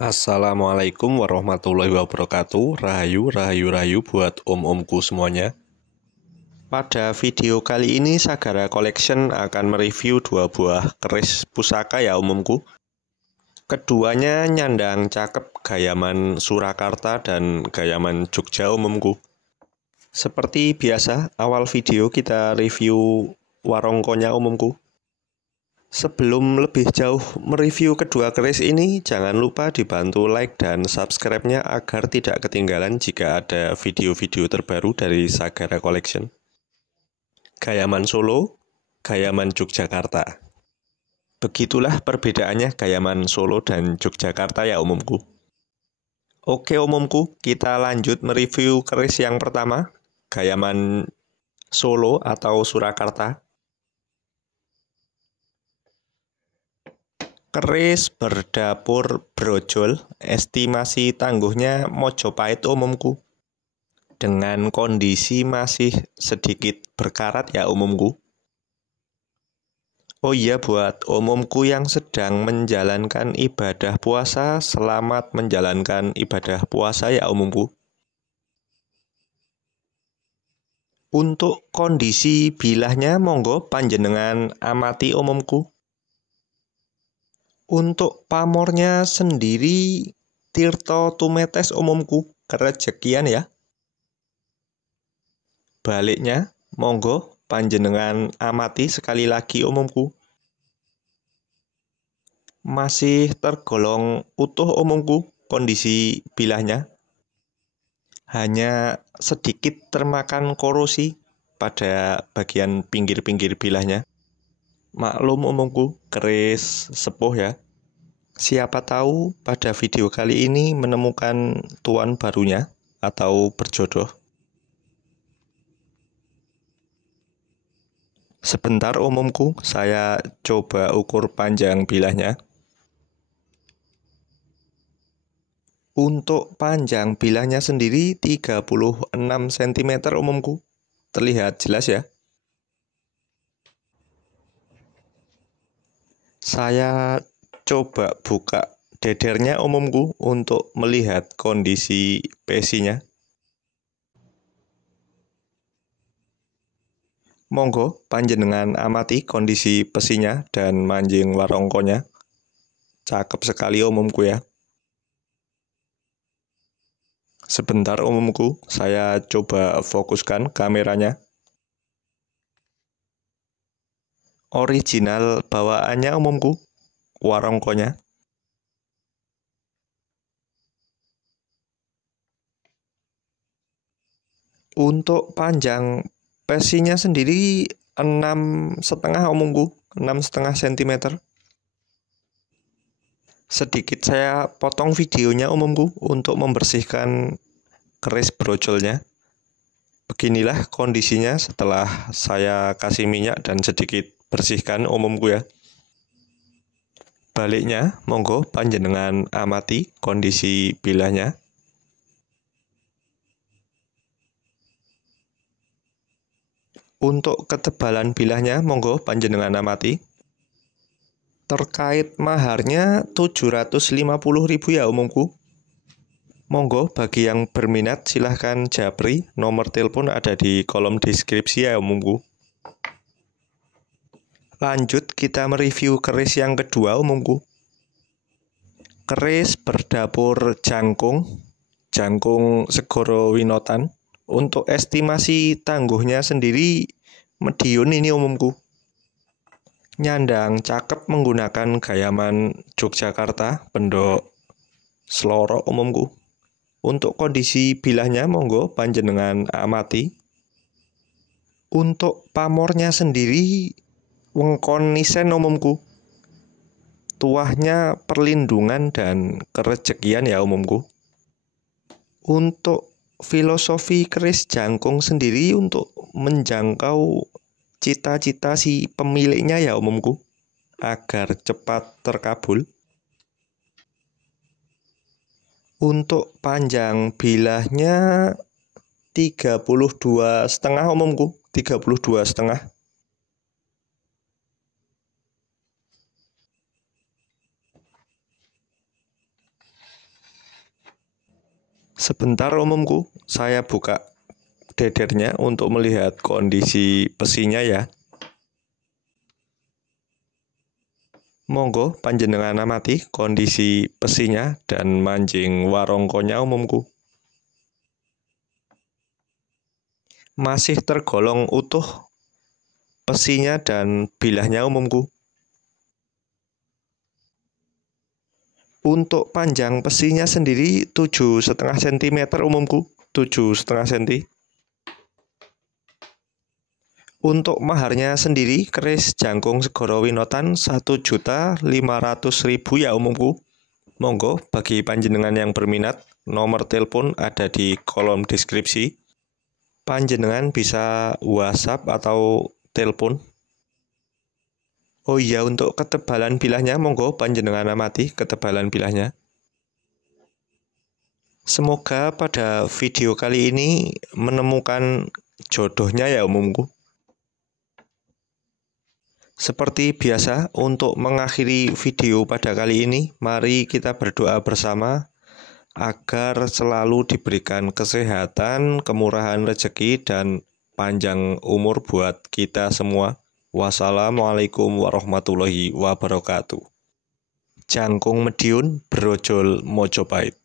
Assalamualaikum warahmatullahi wabarakatuh. Rahayu, rahayu, rahayu buat om-omku semuanya. Pada video kali ini Sagara Collection akan mereview dua buah keris pusaka ya om-omku. Keduanya nyandang cakep gayaman Surakarta dan gayaman Jogja om-omku. Seperti biasa, awal video kita review warongkonya om-omku. Sebelum lebih jauh mereview kedua keris ini, jangan lupa dibantu like dan subscribe-nya agar tidak ketinggalan jika ada video-video terbaru dari Sagara Collection. Gayaman Solo, gayaman Yogyakarta. Begitulah perbedaannya gayaman Solo dan Yogyakarta ya umumku. Oke umumku, kita lanjut mereview keris yang pertama, gayaman Solo atau Surakarta. Keris berdapur brojol, estimasi tangguhnya Mojopahit umumku. Dengan kondisi masih sedikit berkarat ya umumku. Oh iya buat umumku yang sedang menjalankan ibadah puasa, selamat menjalankan ibadah puasa ya umumku. Untuk kondisi bilahnya monggo panjenengan amati umumku. Untuk pamornya sendiri Tirto Tumetes umumku, kerejekian ya. Baliknya, monggo panjenengan amati sekali lagi umumku. Masih tergolong utuh umumku kondisi bilahnya. Hanya sedikit termakan korosi pada bagian pinggir-pinggir bilahnya. Maklum umumku, keris sepuh ya. Siapa tahu pada video kali ini menemukan tuan barunya atau berjodoh. Sebentar umumku, saya coba ukur panjang bilahnya. Untuk panjang bilahnya sendiri 36 cm umumku. Terlihat jelas ya. Saya coba buka dedernya umumku untuk melihat kondisi pesinya. Monggo panjenengan amati kondisi pesinya dan manjing warongkonya. Cakep sekali umumku ya. Sebentar umumku, saya coba fokuskan kameranya. Original bawaannya umumku, warongkonya. Untuk panjang pesinya sendiri 6,5 umumku, 6,5 cm. Sedikit saya potong videonya umumku untuk membersihkan keris brojolnya. Beginilah kondisinya setelah saya kasih minyak dan sedikit bersihkan umumku ya. Baliknya, monggo panjenengan amati kondisi bilahnya. Untuk ketebalan bilahnya, monggo panjenengan amati. Terkait maharnya 750.000 ya umumku. Monggo bagi yang berminat silahkan japri, nomor telepon ada di kolom deskripsi ya umumku. Lanjut kita mereview keris yang kedua umumku. Keris berdapur jangkung Segoro Winotan. Untuk estimasi tangguhnya sendiri mediun ini umumku. Nyandang cakep menggunakan gayaman Yogyakarta, Pendok Sloro umumku. Untuk kondisi bilahnya monggo panjenengan amati. Untuk pamornya sendiri wengkon nisen umumku. Tuahnya perlindungan dan kerejekian ya umumku. Untuk filosofi keris jangkung sendiri untuk menjangkau cita-cita si pemiliknya ya umumku, agar cepat terkabul. Untuk panjang bilahnya 32,5 umumku, 32,5. Sebentar umumku, saya buka dedernya untuk melihat kondisi besinya ya. Monggo panjenengan amati kondisi besinya dan mancing warongkonya umumku. Masih tergolong utuh besinya dan bilahnya umumku. Untuk panjang besinya sendiri 7,5 cm umumku, 7,5 cm. Untuk maharnya sendiri keris jangkung segoro winotan 1.500.000 ya umumku. Monggo bagi panjenengan yang berminat, nomor telepon ada di kolom deskripsi. Panjenengan bisa WhatsApp atau telepon. Oh iya, untuk ketebalan bilahnya monggo panjenengan amati ketebalan bilahnya. Semoga pada video kali ini menemukan jodohnya ya umumku. Seperti biasa, untuk mengakhiri video pada kali ini, mari kita berdoa bersama agar selalu diberikan kesehatan, kemurahan rezeki, dan panjang umur buat kita semua. Wassalamualaikum warahmatullahi wabarakatuh. Jangkung Mediun Brojol Mojopahit.